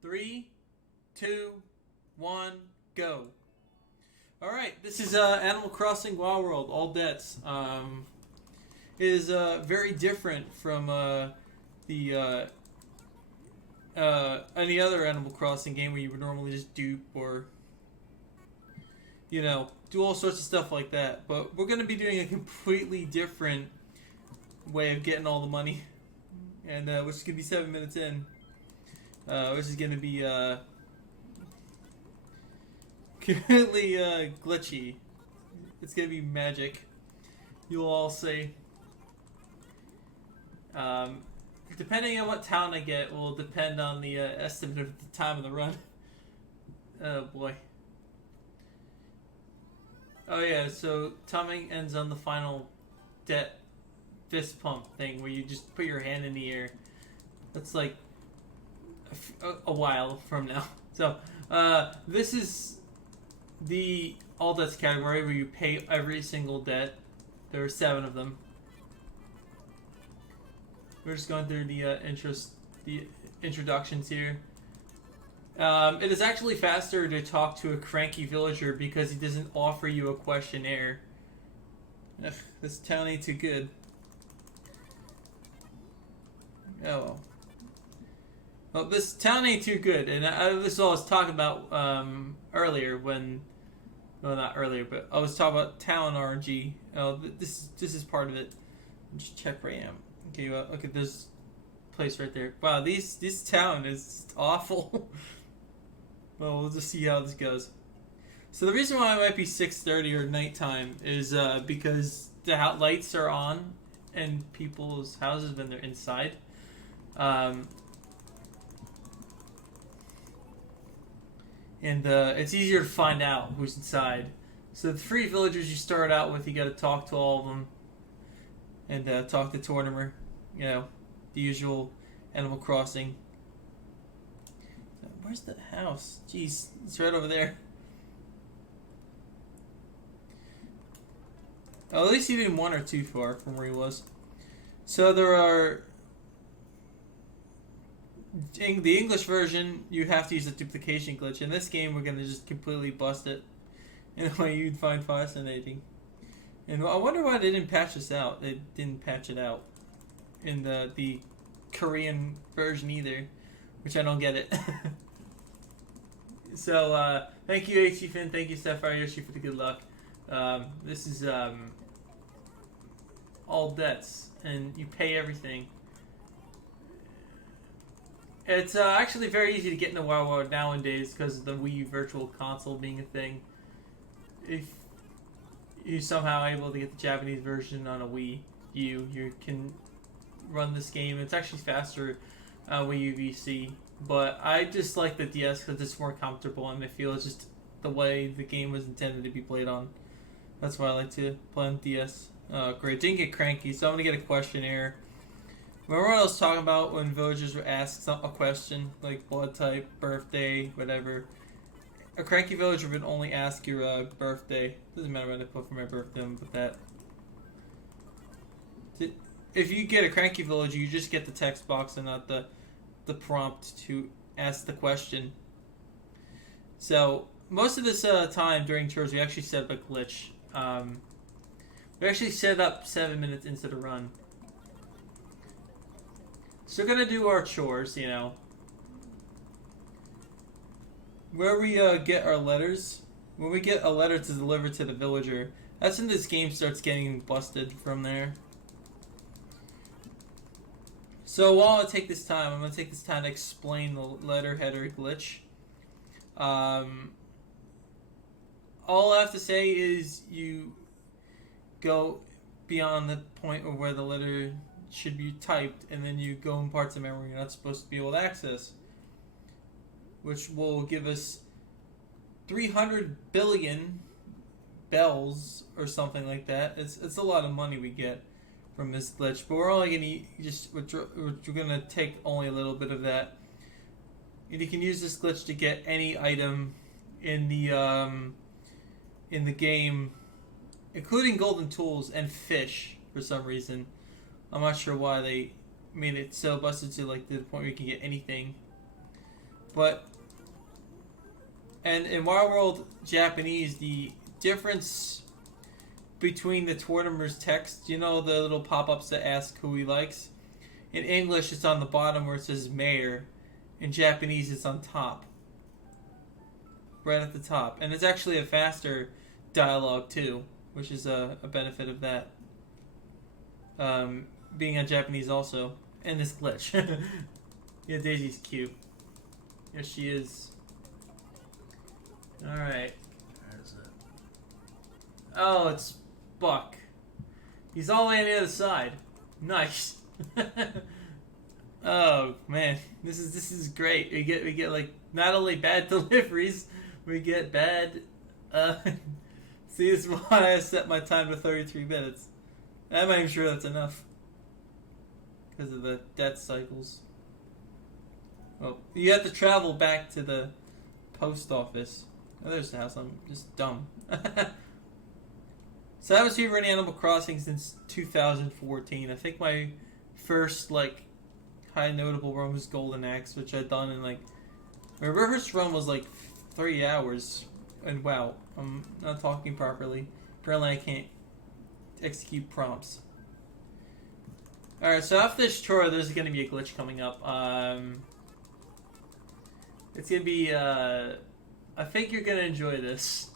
3, 2, 1, go. All right, this is Animal Crossing Wild World, all debts. It is very different from the any other Animal Crossing game where you would normally just dupe or do all sorts of stuff like that. But we're going to be doing a completely different way of getting all the money, and which is going to be 7 minutes in, which is going to be completely glitchy. It's going to be magic. You'll all see. Depending on what town I get will depend on the estimate of the time of the run. Oh boy. Oh yeah, so timing ends on the final debt fist pump thing where you just put your hand in the air. That's like a while from now. So this is the all debts category where you pay every single debt. There are 7 of them. We're just going through the introductions here. It is actually faster to talk to a cranky villager because he doesn't offer you a questionnaire. Ugh, this town ain't too good. Oh well. Well, this town ain't too good, and this is what I was talking about earlier when... Well, not earlier, but I was talking about town RNG. Oh, this is part of it. Just check where I am. Okay, well, look at this place right there. Wow, this town is awful. Well, we'll just see how this goes. So the reason why it might be 6:30 or nighttime is because the lights are on in people's houses when they're inside. And it's easier to find out who's inside. So the 3 villagers you start out with, you got to talk to all of them. And talk to Tortimer, the usual Animal Crossing. Where's the house? Jeez, it's right over there. Oh, at least he didn't wander too far from where he was. So there are... In the English version, you have to use a duplication glitch. In this game, we're going to just completely bust it in a way you'd find fascinating. And I wonder why they didn't patch this out. They didn't patch it out in the Korean version either, which I don't get it. So, thank you, HC Finn. Thank you, Sapphire Yoshi, for the good luck. This is all debts, and you pay everything. It's actually very easy to get into Wild World nowadays because of the Wii Virtual Console being a thing. If you're somehow able to get the Japanese version on a Wii U, you can run this game. It's actually faster Wii U VC, but I just like the DS because it's more comfortable and I feel it's just the way the game was intended to be played on. That's why I like to play on DS. Great, didn't get cranky, so I'm gonna get a questionnaire. Remember what I was talking about when villagers were asked a question like blood type, birthday, whatever. A cranky villager would only ask your birthday. Doesn't matter what I put for my birthday, but that. If you get a cranky villager, you just get the text box and not the prompt to ask the question. So most of this time during tours, we actually set up a glitch. We actually set up 7 minutes into the run. So we're gonna do our chores, Where we get our letters, when we get a letter to deliver to the villager, that's when this game starts getting busted from there. So while I take this time, I'm going to take this time to explain the letter header glitch. All I have to say is you go beyond the point of where the letter should be typed, and then you go in parts of memory you're not supposed to be able to access, which will give us 300 billion bells or something like that. It's a lot of money we get from this glitch, but we're only gonna take only a little bit of that. And you can use this glitch to get any item in the game, including golden tools and fish for some reason. I'm not sure why they made it so busted to the point where you can get anything. But and in Wild World Japanese, the difference between the Tortimer's text, you know, the little pop-ups that ask who he likes. In English, it's on the bottom where it says mayor. In Japanese, it's on top. Right at the top. And it's actually a faster dialogue, too, which is a benefit of that. Being on Japanese also. And this glitch. Yeah, Daisy's cute. Yes, she is. Alright. Where's it? Oh, it's Buck. He's all the way on the other side. Nice. Oh man, this is great. We get like not only bad deliveries, we get bad. See, this is why I set my time to 33 minutes. I'm not even sure that's enough because of the death cycles. Well, you have to travel back to the post office. Oh, there's the house. I'm just dumb. So I haven't seen running Animal Crossing since 2014. I think my first like high notable run was Golden Axe, which I'd done in like my first run was like 3 hours. And wow, I'm not talking properly. Apparently I can't execute prompts. Alright, so after this chore, there's going to be a glitch coming up. It's going to be, I think you're going to enjoy this.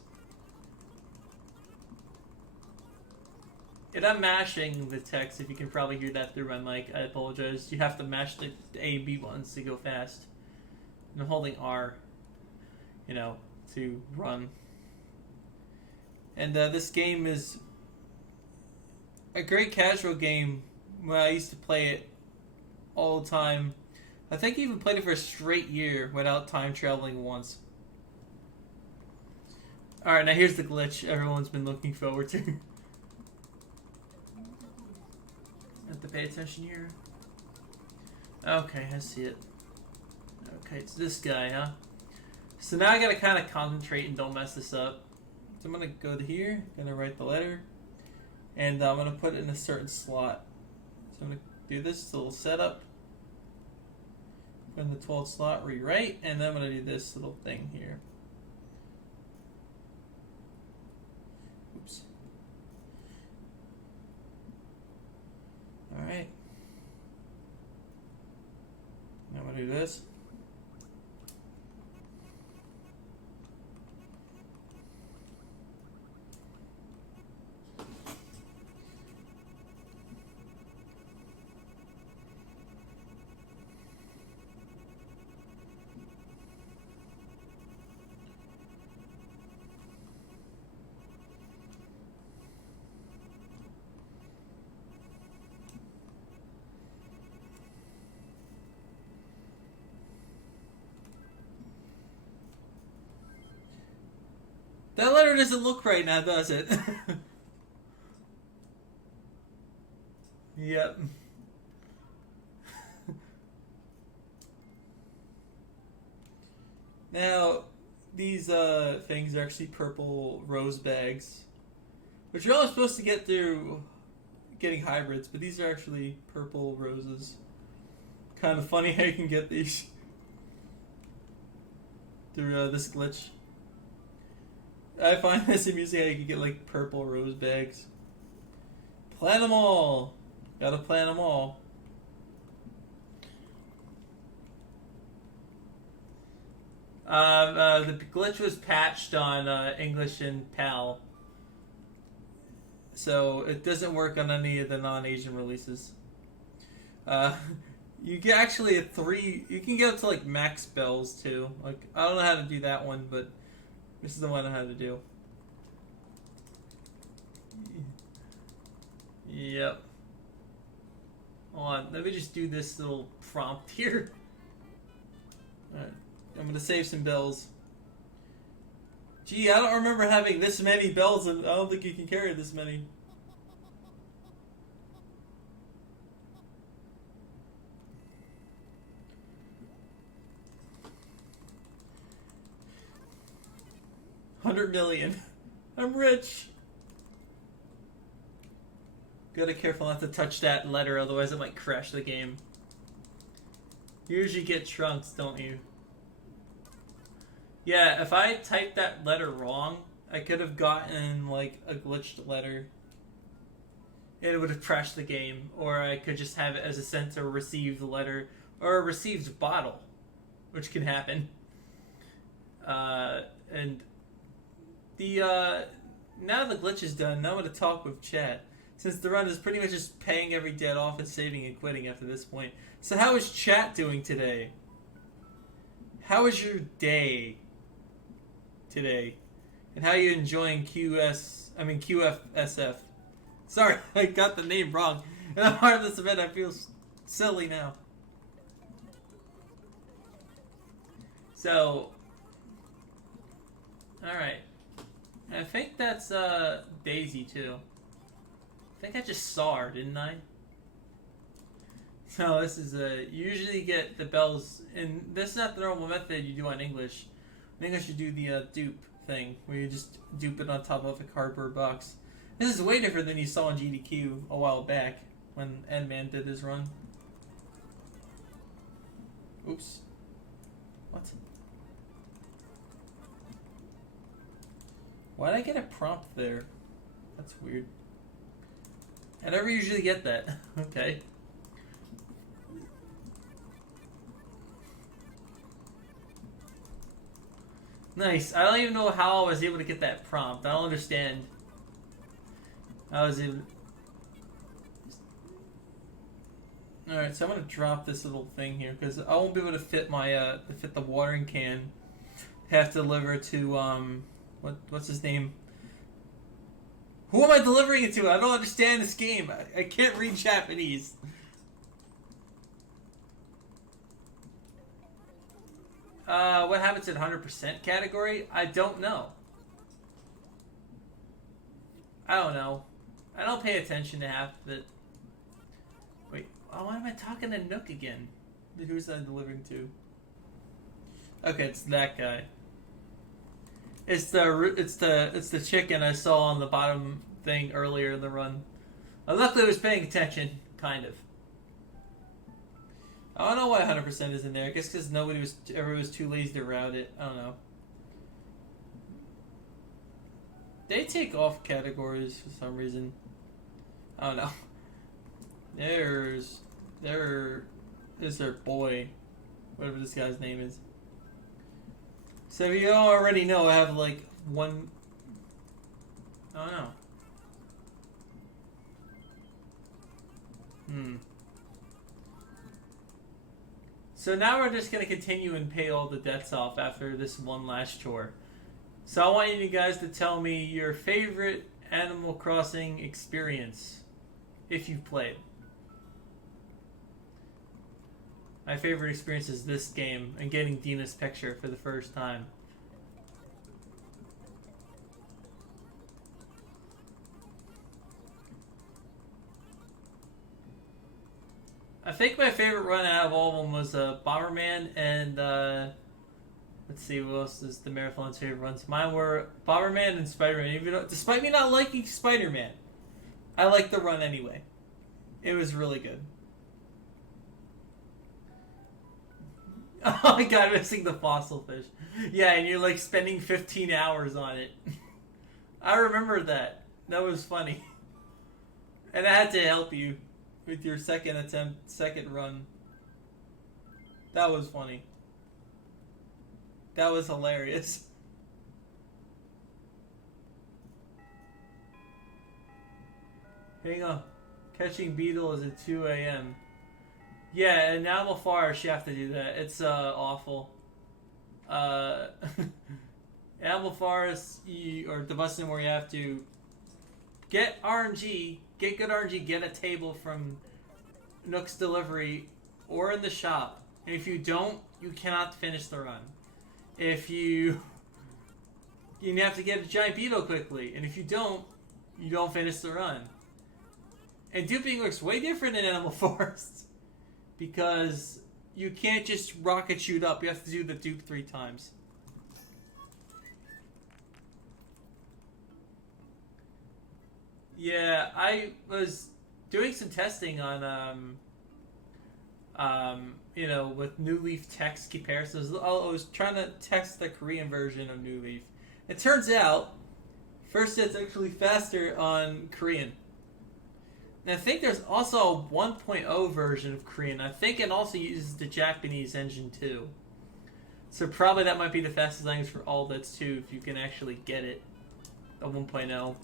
And I'm mashing the text, if you can probably hear that through my mic. I apologize. You have to mash the A and B buttons to go fast. And I'm holding R, you know, to run. And this game is a great casual game. When I used to play it all the time. I think I even played it for a straight year without time traveling once. Alright, now here's the glitch everyone's been looking forward to. Have to pay attention here. Okay, I see it. Okay, it's this guy, huh? So now I gotta kind of concentrate and don't mess this up. So I'm gonna go to here, gonna write the letter, and I'm gonna put it in a certain slot. So I'm gonna do this little setup. Put in the 12th slot, rewrite, and then I'm gonna do this little thing here. Oops. Alright. Now I'm gonna do this. That letter doesn't look right now, does it? Yep. Now, these things are actually purple rose bags, which you're only supposed to get through getting hybrids, but these are actually purple roses. Kind of funny how you can get these through this glitch. I find this amusing how you can get like purple rose bags. Plant them all. Gotta plant them all. The glitch was patched on English and PAL, so it doesn't work on any of the non-Asian releases. You get actually you can get up to like max bells too. Like I don't know how to do that one, but this is the one I know how to do. Yep. Hold on, let me just do this little prompt here. Alright, I'm gonna save some bells. Gee, I don't remember having this many bells, and I don't think you can carry this many. $100 million. I'm rich. Gotta careful not to touch that letter, otherwise it might crash the game. You usually get trunks, don't you? Yeah, if I typed that letter wrong, I could have gotten like a glitched letter. It would have crashed the game, or I could just have it as a sent or received letter or a received bottle, which can happen. And the now the glitch is done. Now I'm gonna talk with chat, since the run is pretty much just paying every debt off and saving and quitting after this point. So how is chat doing today? How is your day today? And how are you enjoying QFSF? Sorry, I got the name wrong. And I'm part of this event, I feel silly now. So, alright. I think that's Daisy too. I think I just saw her, didn't I? So this is you usually get the bells, and this is not the normal method you do on English. In English you do the dupe thing, where you just dupe it on top of a cardboard box. This is way different than you saw on GDQ a while back, when Endman did his run. Oops. What? Why did I get a prompt there? That's weird. I never usually get that. Okay. Nice. I don't even know how I was able to get that prompt. I don't understand. I was able. Alright, so I'm gonna drop this little thing here because I won't be able to fit my fit the watering can. Have to deliver to what's his name? Who am I delivering it to? I don't understand this game. I can't read Japanese. What happens in 100% category? I don't know. I don't know. I don't pay attention to half of it. Wait, why am I talking to Nook again? Who's I delivering to? Okay, it's that guy. It's the chicken I saw on the bottom thing earlier in the run. Luckily I was paying attention, kind of. I don't know why 100% is in there. I guess because everybody was too lazy to route it. I don't know. They take off categories for some reason. I don't know. There is their boy, whatever this guy's name is. So you already know I have like one. I don't know. So now we're just going to continue and pay all the debts off after this one last chore. So I want you guys to tell me your favorite Animal Crossing experience, if you've played. My favorite experience is this game and getting Dina's picture for the first time. I think my favorite run out of all of them was Bomberman and let's see, what else is the Marathon's favorite runs? Mine were Bomberman and Spider-Man. Even though, despite me not liking Spider-Man, I liked the run anyway. It was really good. Oh my god, missing the fossil fish. Yeah, and you're like spending 15 hours on it. I remember that. That was funny. And I had to help you with your second run. That was funny. That was hilarious. Hang on. Catching beetles at 2 a.m. Yeah, in Animal Forest you have to do that. It's awful. Animal Forest, or the busting where you have to get RNG, get good RNG, get a table from Nook's Delivery or in the shop. And if you don't, you cannot finish the run. If you have to get a giant beetle quickly, and if you don't finish the run. And duping looks way different in Animal Forest because you can't just rocket shoot up. You have to do the dupe 3 times. Yeah, I was doing some testing on with New Leaf text comparisons. I was trying to text the Korean version of New Leaf. It turns out, first it's actually faster on Korean. And I think there's also a 1.0 version of Korean. I think it also uses the Japanese engine too. So probably that might be the fastest language for all that's too, if you can actually get it. A 1.0.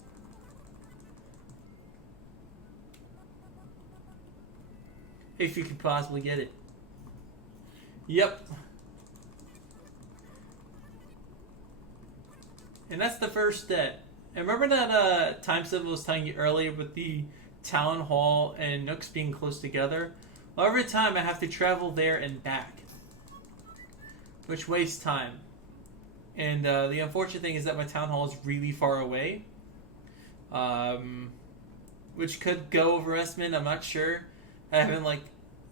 If you could possibly get it. Yep. And that's the first step. And remember that time step I was telling you earlier with the Town Hall and Nooks being close together? Well, every time I have to travel there and back, which wastes time. And the unfortunate thing is that my Town Hall is really far away, which could go overestimate. I'm not sure. I haven't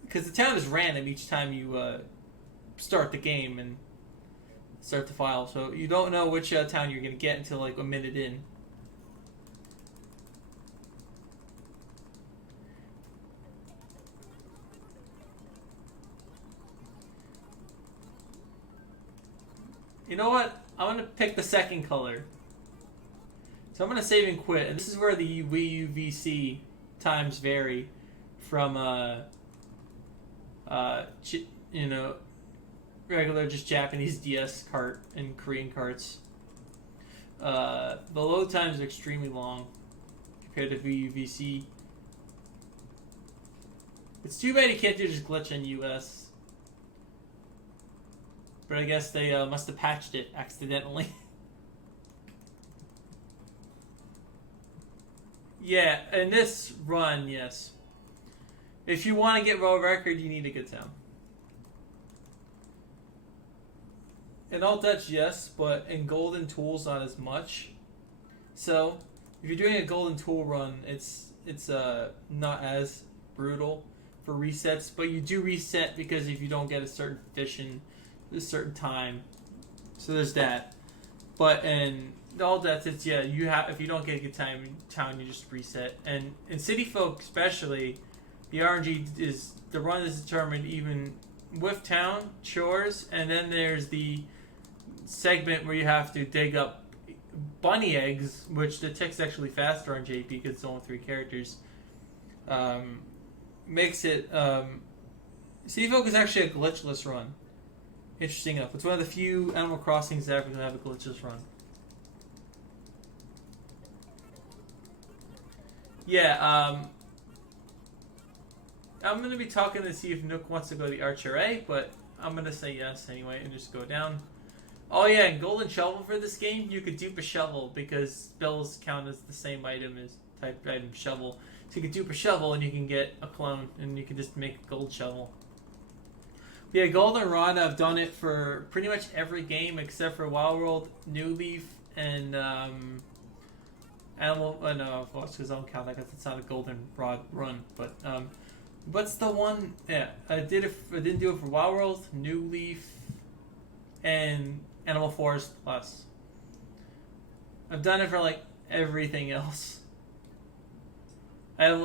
because the town is random each time you start the game and start the file, so you don't know which town you're gonna get until a minute in. You know what? I'm gonna pick the second color. So I'm gonna save and quit, and this is where the Wii U VC times vary from regular just Japanese DS cart and Korean carts. The load times are extremely long compared to Wii U VC. It's too bad you can't do this glitch on US. But I guess they must have patched it accidentally. Yeah, in this run, yes. If you want to get world record, you need a good town. In Alt Dutch, yes, but in Golden Tools, not as much. So, if you're doing a Golden Tool run, it's not as brutal for resets, but you do reset because if you don't get a certain fish in a certain time, so there's that. But in Alt Dutch, it's if you don't get a good town, you just reset. And in City Folk, especially, the RNG is the run is determined even with town chores, and then there's the segment where you have to dig up bunny eggs, which the tick's actually faster on JP because it's only 3 characters. Makes it City Folk is actually a glitchless run. Interesting enough, it's one of the few Animal Crossings that ever have a glitchless run. Yeah, I'm going to be talking to see if Nook wants to go to the Archery, but I'm going to say yes anyway and just go down. Oh yeah, and Golden Shovel for this game, you could dupe a shovel because spells count as the same item as type item shovel. So you can dupe a shovel and you can get a clone and you can just make a gold shovel. But yeah, Golden Rod, I've done it for pretty much every game except for Wild World, New Leaf, and Animal. No, of course, because I don't count that because it's not a Golden Rod run. But what's the one? Yeah, I didn't do it for Wild World, New Leaf, and Animal Forest Plus. I've done it for everything else. I have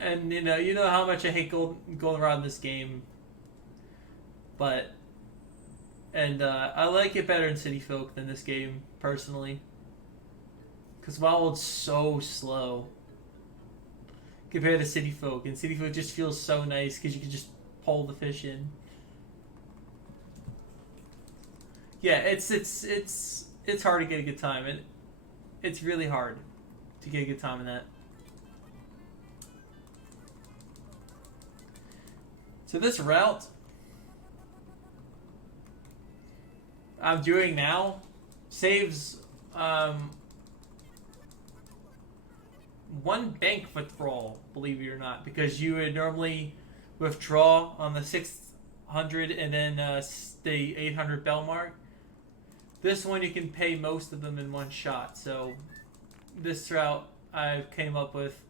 and you know how much I hate Goldenrod in this game. But I like it better in City Folk than this game personally, because Wild World's so slow compared to City Folk, and City Folk just feels so nice because you can just pull the fish in. Yeah, it's hard to get a good time, and it's really hard to get a good time in that. So this route I'm doing now saves 1 bank withdrawal, believe it or not, because you would normally withdraw on the 600 and then the 800 bell mark. This one you can pay most of them in one shot. So this route I came up with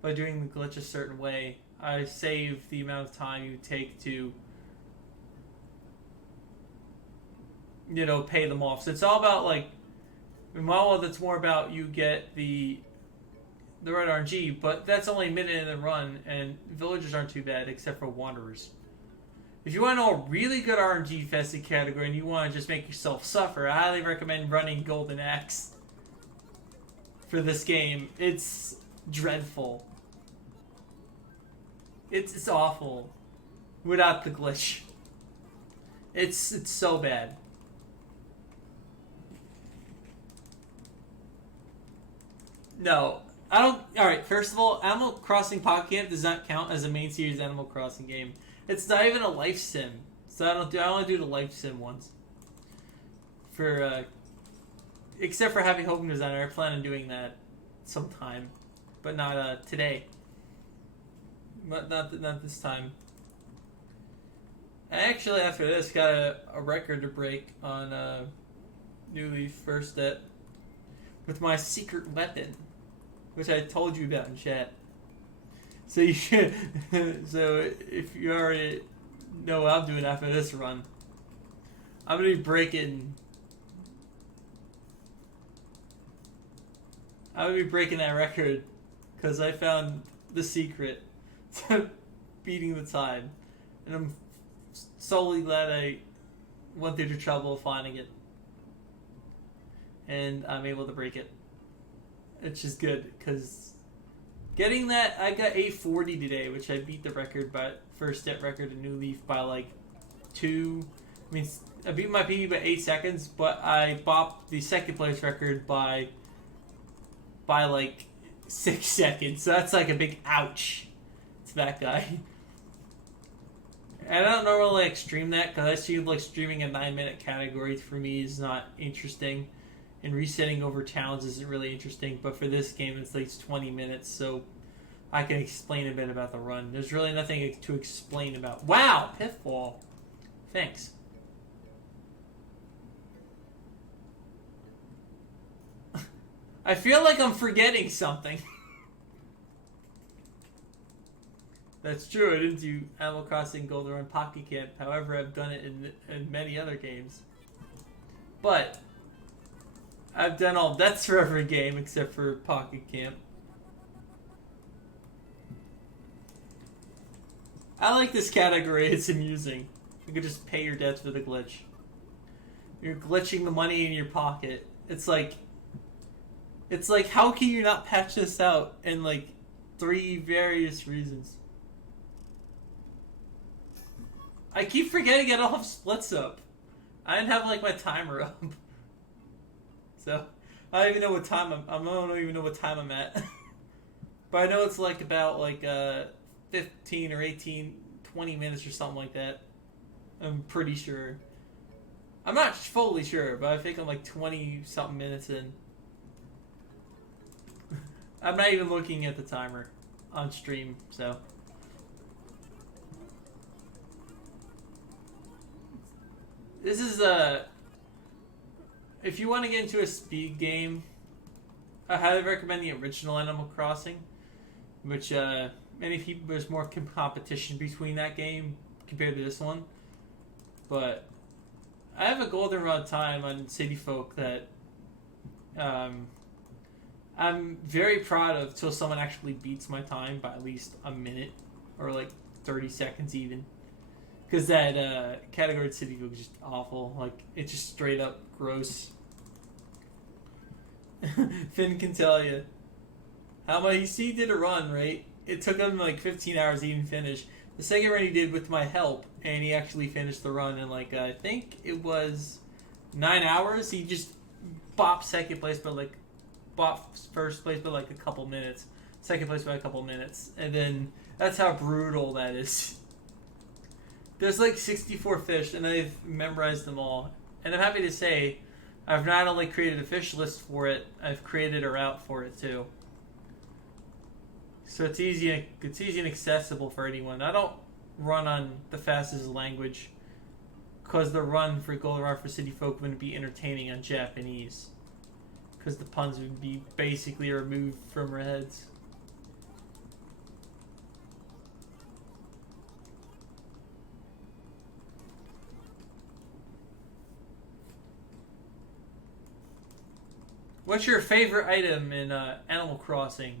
by doing the glitch a certain way. I save the amount of time you take to pay them off. So it's all about in Wild, that's more about you get the red RNG, but that's only a minute in the run, and villagers aren't too bad except for wanderers. If you want to know a really good RNG infested category and you want to just make yourself suffer, I highly recommend running Golden Axe for this game. It's dreadful. It's awful without the glitch. It's so bad. No, I don't. All right, first of all, Animal Crossing Pocket Camp does not count as a main series Animal Crossing game. It's not even a life sim, so I only do the life sim once. For except for Happy Home Designer, I plan on doing that sometime, but not today. But not this time. I actually, after this, got a record to break on New Leaf First Step with my secret weapon, which I told you about in chat. So you should. So if you already know what I'm doing after this run, I'm gonna be breaking. I'm gonna be breaking that record because I found the secret to beating the time, and I'm solely glad I went through the trouble of finding it, and I'm able to break it. It's just good because getting that, I got 840 today, which I beat the record by first step record in New Leaf by like 2. I mean, I beat my PB by 8 seconds, but I bopped the second place record by like 6 seconds. So that's like a big ouch to that guy. And I don't normally like stream that because I see like streaming a 9-minute category for me is not interesting, and resetting over towns isn't really interesting. But for this game, it's like 20 minutes, so I can explain a bit about the run. There's really nothing to explain about. Wow, Pithball. Thanks. I feel like I'm forgetting something. That's true, I didn't do Animal Crossing Golden Run Pocket Camp. However, I've done it in many other games. But I've done all Deaths for every game except for Pocket Camp. I like this category, it's amusing. You can just pay your debts for the glitch. You're glitching the money in your pocket. It's like, how can you not patch this out in like 3 various reasons? I keep forgetting I don't have splits up. I didn't have like my timer up. So I don't even know what time I don't even know what time I'm at. But I know it's like about like 15 or 18, 20 minutes or something like that. I'm pretty sure. I'm not fully sure, but I think I'm like 20 something minutes in. I'm not even looking at the timer on stream, so. This is if you want to get into a speed game, I highly recommend the original Animal Crossing, which many people, there's more competition between that game compared to this one. But I have a goldenrod time on City Folk that I'm very proud of till someone actually beats my time by at least a minute or like 30 seconds even. Because that category at City Folk is just awful. Like, it's just straight up gross. Finn can tell you. How much he did a run, right? It took him like 15 hours to even finish. The second run he did with my help, and he actually finished the run in like, I think it was 9 hours. He just bopped second place, but like, bopped first place by like a couple minutes. Second place by a couple minutes. And then, that's how brutal that is. There's like 64 fish, and I've memorized them all. And I'm happy to say, I've not only created a fish list for it, I've created a route for it too. So it's easy and accessible for anyone. I don't run on the fastest language, because the run for Golden Run for City Folk wouldn't be entertaining on Japanese, because the puns would be basically removed from our heads. What's your favorite item in Animal Crossing?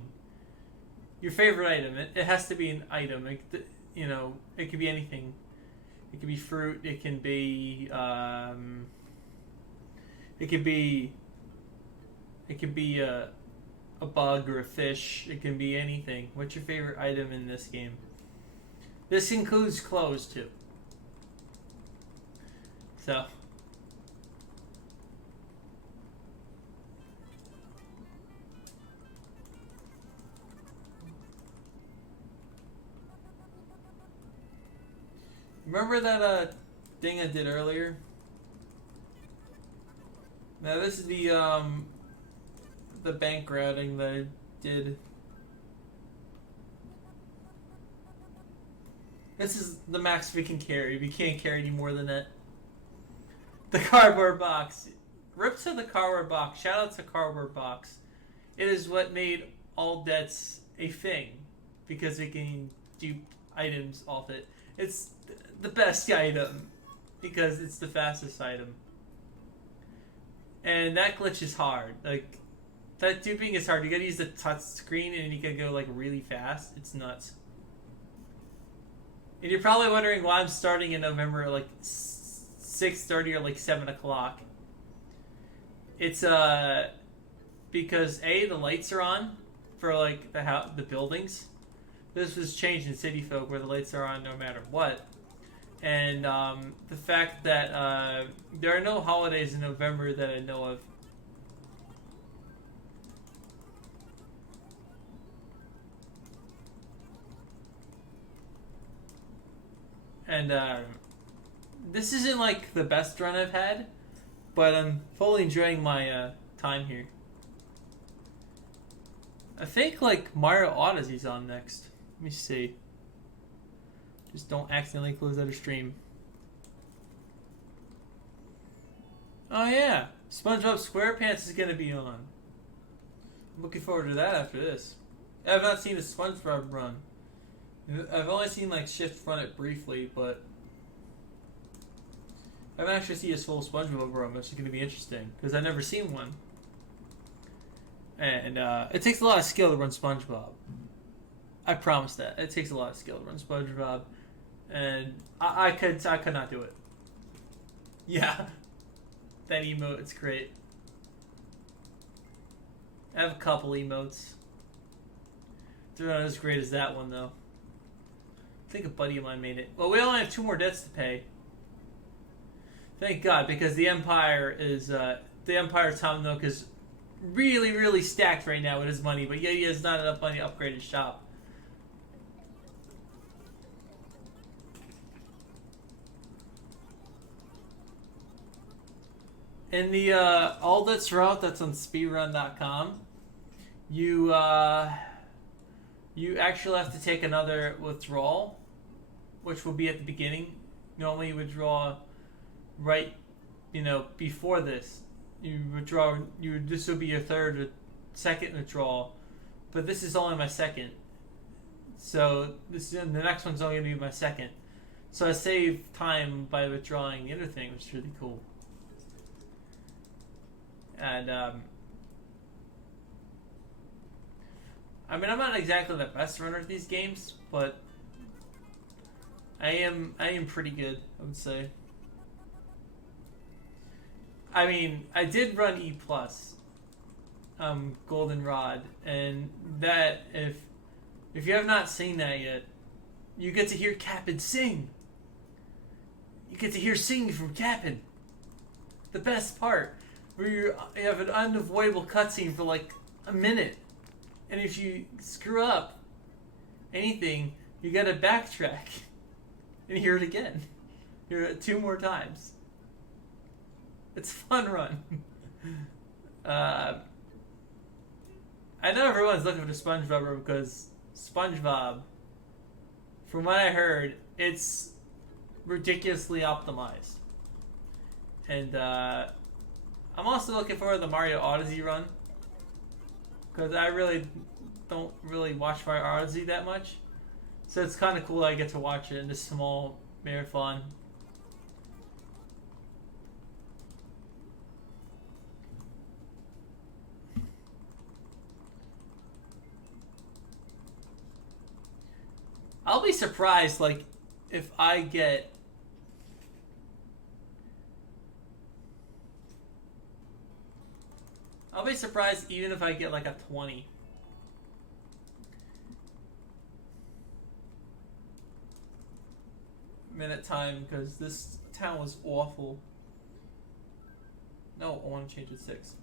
Your favorite item. It has to be an item. It could be anything. It can be fruit. It could be a bug or a fish. It can be anything. What's your favorite item in this game? This includes clothes too. So. Remember that thing I did earlier? Now this is the bank routing that I did. This is the max we can carry. We can't carry any more than that. The cardboard box. Rip to the cardboard box. Shout out to cardboard box. It is what made all debts a thing because it can do items off it. It's the best item because it's the fastest item. And that glitch is hard. Like, that duping is hard. You gotta use the touch screen and you can go like really fast. It's nuts. And you're probably wondering why I'm starting in November at like 6:30 or like 7 o'clock. It's because A, the lights are on for like the buildings. This was changed in City Folk where the lights are on no matter what. And the fact that there are no holidays in November that I know of. And this isn't like the best run I've had, but I'm fully enjoying my time here. I think like Mario Odyssey's on next. Let me see. Just don't accidentally close out a stream. Oh yeah, SpongeBob SquarePants is gonna be on. I'm looking forward to that after this. I've not seen a SpongeBob run. I've only seen like Shift run it briefly, but I haven't actually seen a full SpongeBob run, which is going to be interesting because I've never seen one. And it takes a lot of skill to run SpongeBob. I promise that it takes a lot of skill to run SpongeBob, and I could not do it. Yeah, that emote, it's great. I have a couple emotes. They're not as great as that one though. I think a buddy of mine made it. Well, we only have 2 more debts to pay. Thank God, because the Empire Tom Nook is really, really stacked right now with his money, but yet he has not enough money to upgrade his shop. In the all debts route that's on speedrun.com, you actually have to take another withdrawal, which will be at the beginning. Normally you withdraw right, before this. This will be your third or second withdrawal, but this is only my second. So the next one's only going to be my second. So I save time by withdrawing the other thing, which is really cool. And I mean, I'm not exactly the best runner at these games, but I am pretty good, I would say. I mean, I did run E+, Goldenrod, and that, if you have not seen that yet, you get to hear Cap'n sing. You get to hear singing from Cap'n. The best part, where you have an unavoidable cutscene for like a minute. And if you screw up anything, you gotta backtrack and hear it again. Hear it 2 more times. It's a fun run. I know everyone's looking for the SpongeBob run because SpongeBob, from what I heard, it's ridiculously optimized. And I'm also looking forward to the Mario Odyssey run, because I really don't watch Mario Odyssey that much. So it's kind of cool that I get to watch it in this small marathon. I'll be surprised, like, if I get I'll be surprised even if I get like a 20. Minute time, because this town was awful. No, I want to change it to 6.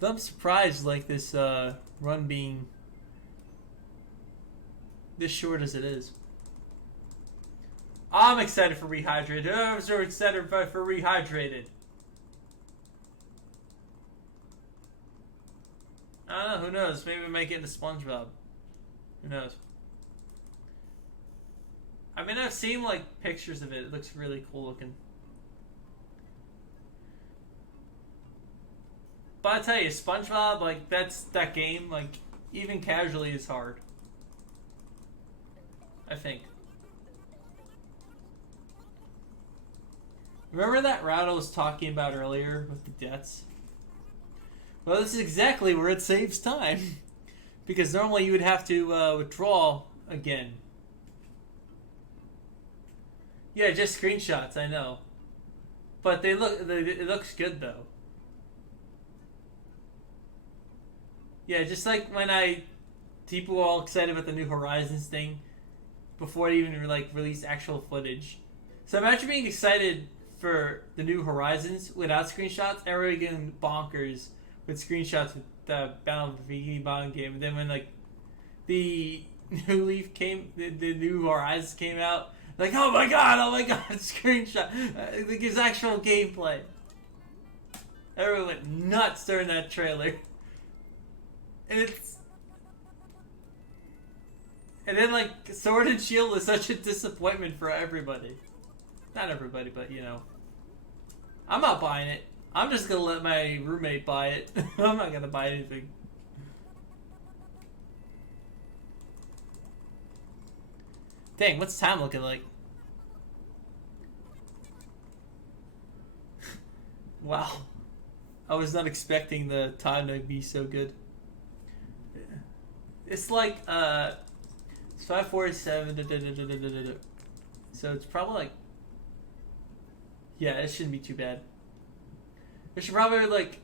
Cause I'm surprised, like, this run being this short as it is. I'm excited for Rehydrated. I'm so excited for Rehydrated. I don't know, who knows? Maybe we might get into SpongeBob. Who knows? I mean, I've seen, like, pictures of it. It looks really cool looking. But I tell you, SpongeBob, like, that game, like, even casually is hard. I think. Remember that route I was talking about earlier with the deaths? Well, this is exactly where it saves time. Because normally you would have to withdraw again. Yeah, just screenshots, I know. But it looks good though. Yeah, just like when people were all excited about the New Horizons thing before they even like released actual footage. So imagine being excited for the New Horizons without screenshots. Everybody getting bonkers with screenshots with the Battle of the Bikini Bottom game. And then when like the new Leaf came, the New Horizons came out, like oh my god, screenshot. There's actual gameplay. Everyone went nuts during that trailer. And then like Sword and Shield is such a disappointment for everybody. Not everybody, but you know. I'm not buying it. I'm just gonna let my roommate buy it. I'm not gonna buy anything. Dang, what's time looking like? Wow. I was not expecting the time to be so good. It's like, it's 5:47. So it's probably like, yeah, it shouldn't be too bad. It should probably be like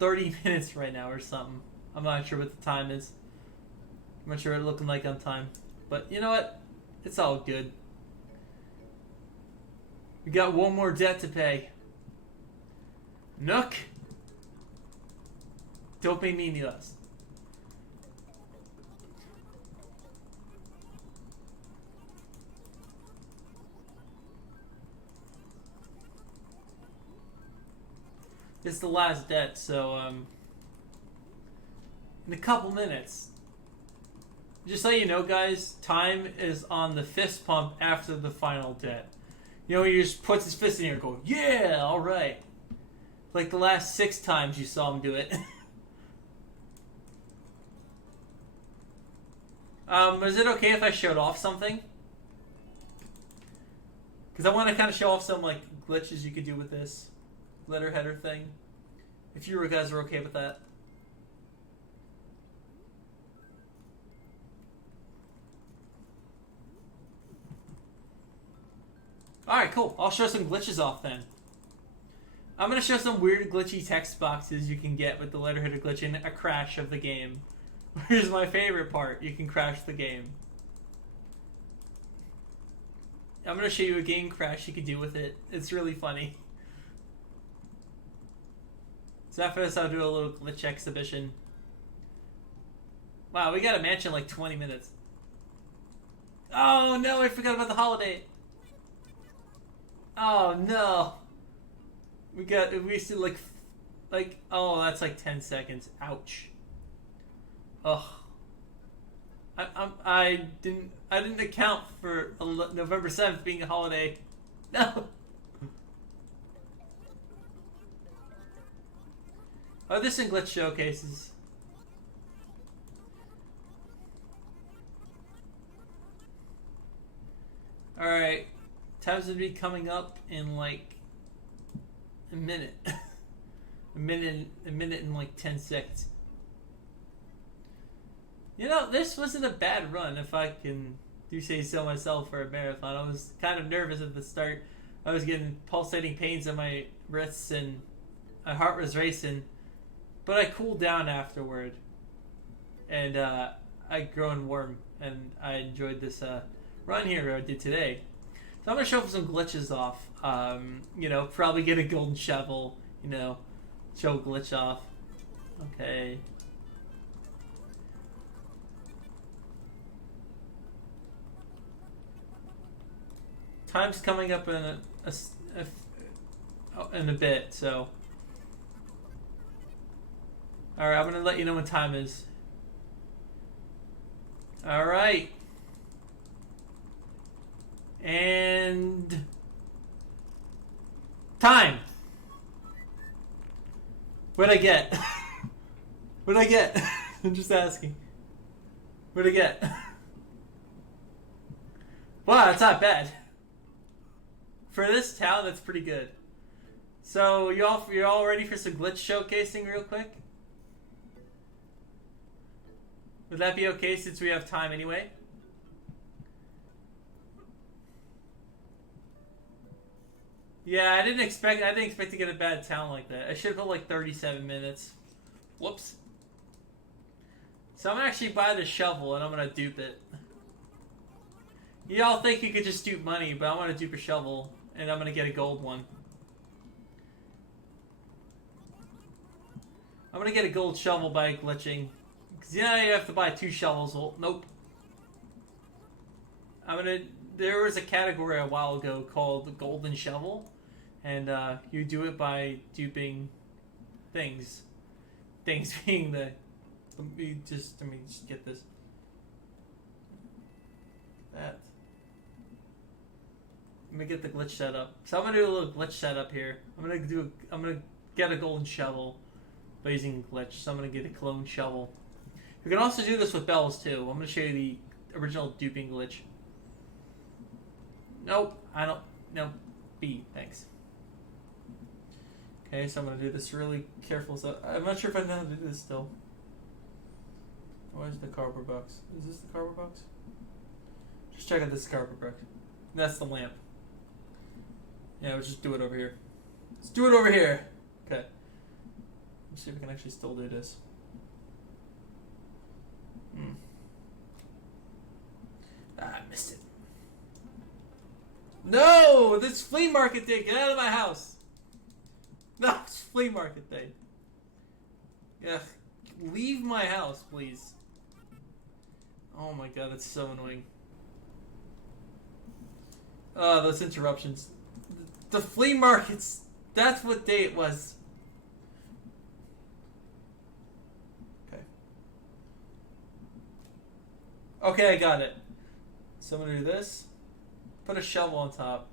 30 minutes right now or something. I'm not sure what the time is. I'm not sure what it's looking like on time. But you know what? It's all good. We got one more debt to pay. Nook. Don't pay me any less. It's the last debt, so in a couple minutes. Just so you know, guys, time is on the fist pump after the final debt. You know, he just puts his fist in here and goes, yeah, all right. Like the last 6 times you saw him do it. Is it okay if I showed off something? Because I want to kind of show off some like glitches you could do with this letter header thing. If you guys are okay with that. Alright, cool. I'll show some glitches off then. I'm going to show some weird glitchy text boxes you can get with the letter header glitch in a crash of the game. Here's my favorite part. You can crash the game. I'm going to show you a game crash you can do with it. It's really funny. So after this, I'll do a little glitch exhibition. Wow, we got a match in like 20 minutes. Oh no, I forgot about the holiday. Oh no. We still like, oh, that's like 10 seconds. Ouch. Ugh. I didn't account for November 7th being a holiday. No. Oh, this in glitch showcases. Alright. Times would be coming up in like a minute. a minute and like 10 seconds. You know, this wasn't a bad run if I can do say so myself for a marathon. I was kind of nervous at the start I was getting pulsating pains in my wrists and my heart was racing, but I cooled down afterward, and I grown warm, and I enjoyed this run here I did today. So I'm gonna show some glitches off. You know, probably get a golden shovel. You know, show glitch off. Okay. Time's coming up in in a bit, so. Alright, I'm gonna let you know when time is. Alright. And time. What'd I get? What'd I get? I'm just asking. What'd I get? Wow, that's not bad. For this town, that's pretty good. So you're all ready for some glitch showcasing real quick? Would that be okay since we have time anyway? Yeah, I didn't expect to get a bad town like that. I should have put like 37 minutes. Whoops. So I'm gonna actually buy the shovel and I'm gonna dupe it. Y'all think you could just dupe money, but I want to dupe a shovel and I'm gonna get a gold one. I'm gonna get a gold shovel by glitching. Cause you have to buy 2 shovels. Well, nope. There was a category a while ago called the golden shovel. And you do it by duping things. Things being the... Let me just get this. That. Let me get the glitch set up. So I'm gonna do a little glitch setup here. I'm gonna get a golden shovel by using glitch. So I'm gonna get a clone shovel. You can also do this with bells too. I'm gonna show you the original duping glitch. Nope, I don't. No, B. Thanks. Okay, so I'm gonna do this really careful. So I'm not sure if I know how to do this still. Where's the cardboard box? Is this the cardboard box? Just check out this cardboard box. That's the lamp. Yeah, let's just do it over here. Let's do it over here. Okay. Let's see if we can actually still do this. I missed it. No! This flea market day! Get out of my house! No, it's flea market day. Yeah, leave my house, please. Oh my god, that's so annoying. Those interruptions. The flea markets, that's what day it was. Okay. Okay, I got it. So I'm gonna do this. Put a shovel on top.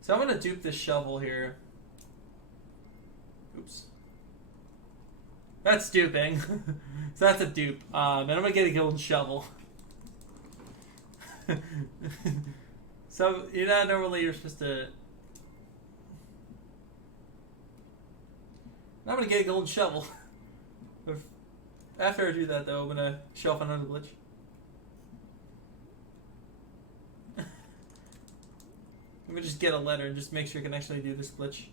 So I'm gonna dupe this shovel here. Oops. That's duping. So that's a dupe. And I'm gonna get a golden shovel. So normally you're supposed to. I'm gonna get a golden shovel. After I do that, though, I'm gonna show off another glitch. Let me just get a letter and just make sure I can actually do this glitch.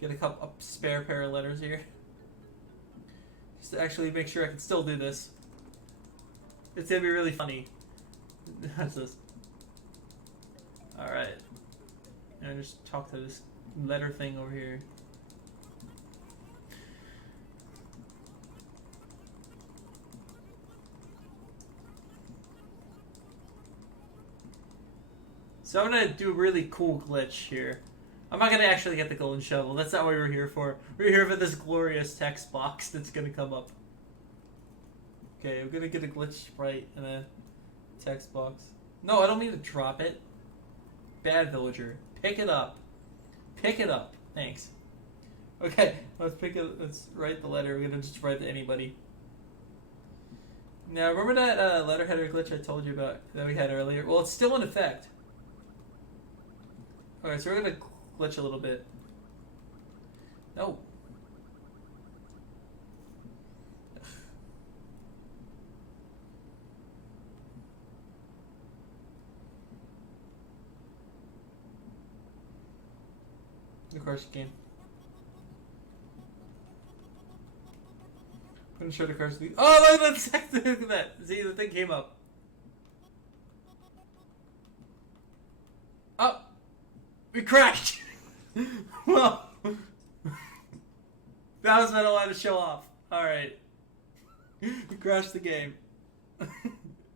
Get a spare pair of letters here. Just to actually make sure I can still do this. It's gonna be really funny. That's this. Alright. And just talk to this letter thing over here. So I'm gonna do a really cool glitch here. I'm not gonna actually get the golden shovel. That's not what we were here for. We're here for this glorious text box that's gonna come up. Okay, we're gonna get a glitch sprite in a text box. No, I don't mean to drop it. Bad villager. Pick it up. Pick it up. Thanks. Okay, let's write the letter. We're gonna just write to anybody. Now, remember that letter header glitch I told you about that we had earlier? Well, it's still in effect. Alright, so we're gonna glitch a little bit. No. Of course you can. I'm gonna show the cars. Oh, look at that! Look at that! See, the thing came up. Oh! We crashed! Well, that was what I wanted to show off. Alright. We crashed the game.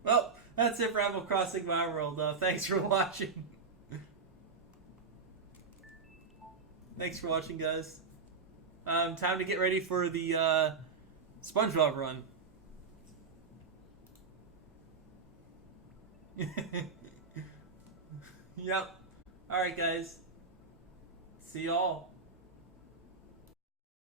Well, that's it for Animal Crossing My World. Thanks for watching. Thanks for watching, guys. Time to get ready for the SpongeBob run. Yep. Alright, guys. See y'all.